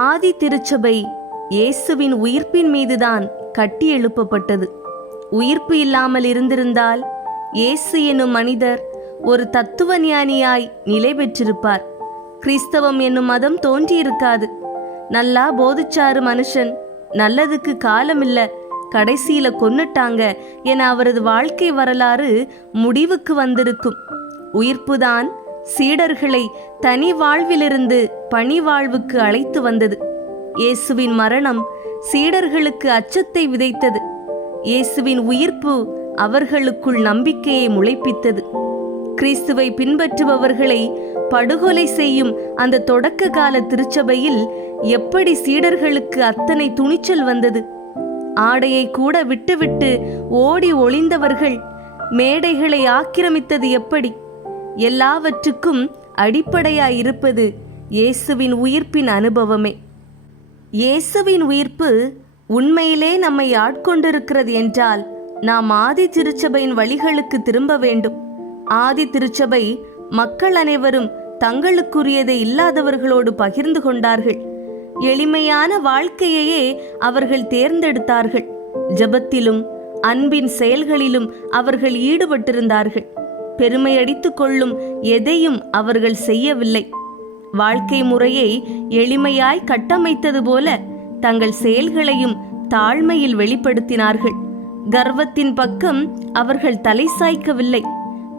ஆதி திருச்சபை இயேசுவின் உயிர்ப்பின் மீதுதான் கட்டி எழுப்பப்பட்டது. உயிர்ப்பு இல்லாமல் இருந்திருந்தால் இயேசு என்னும் மனிதர் ஒரு தத்துவ ஞானியாய் நிலை பெற்றிருப்பார். கிறிஸ்தவம் என்னும் மதம் தோன்றியிருக்காது. நல்லா போதிச்சாரு மனுஷன், நல்லதுக்கு காலமில்ல, கடைசியில கொன்னுட்டாங்க என அவரது வாழ்க்கை வரலாறு முடிவுக்கு வந்திருக்கும். உயிர்ப்புதான் சீடர்களை தனி வாழ்விலிருந்து பணி வாழ்வுக்கு அழைத்து வந்தது. இயேசுவின் மரணம் சீடர்களுக்கு அச்சத்தை விதைத்தது. இயேசுவின் உயிர்ப்பு அவர்களுக்குள் நம்பிக்கையை முளைப்பித்தது. கிறிஸ்துவை பின்பற்றுபவர்களை படுகொலை செய்யும் அந்த தொடக்க கால திருச்சபையில் எப்படி சீடர்களுக்கு அத்தனை துணிச்சல் வந்தது? ஆடையை கூட விட்டுவிட்டு ஓடி ஒளிந்தவர்கள் மேடைகளை ஆக்கிரமித்தது எப்படி? எல்லாவற்றுக்கும் அடிப்படையாயிருப்பது இயேசுவின் உயிர்ப்பின் அனுபவமே. இயேசுவின் உயிர்ப்பு உண்மையிலே நம்மை ஆட்கொண்டிருக்கிறது என்றால் நாம் ஆதி திருச்சபையின் வழிகளுக்கு திரும்ப வேண்டும். ஆதி திருச்சபை மக்கள் அனைவரும் தங்களுக்குரியதை இல்லாதவர்களோடு பகிர்ந்து கொண்டார்கள். எளிமையான வாழ்க்கையையே அவர்கள் தேர்ந்தெடுத்தார்கள். ஜெபத்திலும் அன்பின் செயல்களிலும் அவர்கள் ஈடுபட்டிருந்தார்கள். பெருமையடித்துக் கொள்ளும் எதையும் அவர்கள் செய்யவில்லை. வாழ்க்கை முறையை எளிமையாய் கட்டமைத்தது போல தங்கள் செயல்களையும் தாழ்மையில் வெளிப்படுத்தினார்கள். கர்வத்தின் பக்கம் அவர்கள் தலை சாய்க்கவில்லை.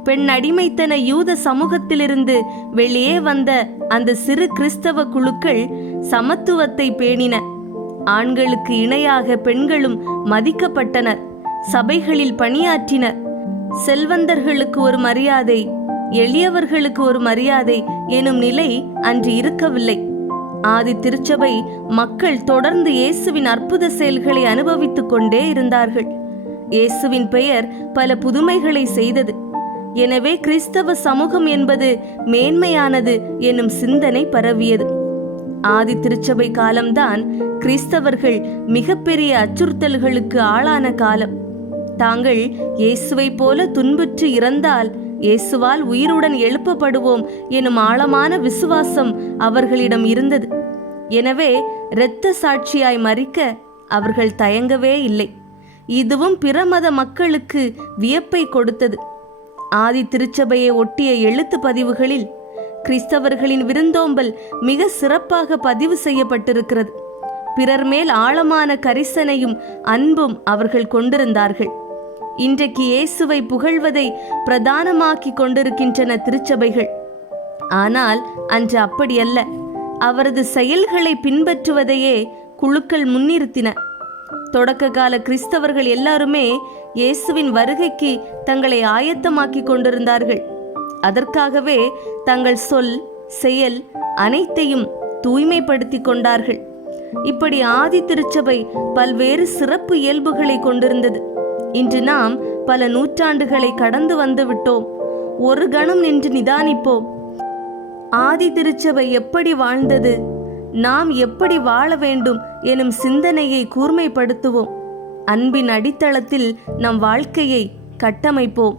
பெண் அடிமைத்தன யூத சமூகத்திலிருந்து வெளியே வந்த அந்த சிறு கிறிஸ்தவ குழுக்கள் சமத்துவத்தை பேணின. ஆண்களுக்கு இணையாக பெண்களும் மதிக்கப்பட்டனர். சபைகளில் பணியாற்றினர். செல்வந்தர்களுக்கு ஒரு மரியாதை, எளியவர்களுக்கு ஒரு மரியாதை எனும் நிலை அன்று இருக்கவில்லை. ஆதி திருச்சபை மக்கள் தொடர்ந்து இயேசுவின் அற்புத செயல்களை அனுபவித்துக் கொண்டே இருந்தார்கள். இயேசுவின் பெயர் பல புதுமைகளை செய்தது. எனவே கிறிஸ்தவ சமூகம் என்பது மேன்மையானது எனும் சிந்தனை பரவியது. ஆதி திருச்சபை காலம்தான் கிறிஸ்தவர்கள் மிகப்பெரிய அச்சுறுத்தல்களுக்கு ஆளான காலம். தாங்கள் இயேசுவை போல துன்புற்று இறந்தால் இயேசுவால் உயிருடன் எழுப்பப்படுவோம் எனும் ஆழமான விசுவாசம் அவர்களிடம் இருந்தது. எனவே இரத்த சாட்சியாய் மரிக்க அவர்கள் தயங்கவே இல்லை. இதுவும் பிற மத மக்களுக்கு வியப்பை கொடுத்தது. ஆதி திருச்சபையை ஒட்டிய எழுத்து பதிவுகளில் கிறிஸ்தவர்களின் விருந்தோம்பல் மிக சிறப்பாக பதிவு செய்யப்பட்டிருக்கிறது. பிறர் மேல் ஆழமான கரிசனையும் அன்பும் அவர்கள் கொண்டிருந்தார்கள். இன்றைக்கு இயேசுவை புகழ்வதை பிரதானமாக்கி கொண்டிருக்கின்றன திருச்சபைகள். ஆனால் அன்று அப்படியல்ல. அவரது செயல்களை பின்பற்றுவதையே குழுக்கள் முன்னிறுத்தின. தொடக்க கால கிறிஸ்தவர்கள் எல்லாருமே இயேசுவின் வருகைக்கு தங்களை ஆயத்தமாக்கி கொண்டிருந்தார்கள். அதற்காகவே தங்கள் சொல், செயல் அனைத்தையும் தூய்மைப்படுத்தி கொண்டார்கள். இப்படி ஆதி திருச்சபை பல்வேறு சிறப்பு இயல்புகளை கொண்டிருந்தது. இன்று நாம் பல நூற்றாண்டுகளை கடந்து வந்து விட்டோம். ஒரு கணம் நின்று நிதானிப்போம். ஆதி திருச்சபை எப்படி வாழ்ந்தது, நாம் எப்படி வாழ வேண்டும் எனும் சிந்தனையை கூர்மைப்படுத்துவோம். அன்பின் அடித்தளத்தில் நம் வாழ்க்கையை கட்டமைப்போம்.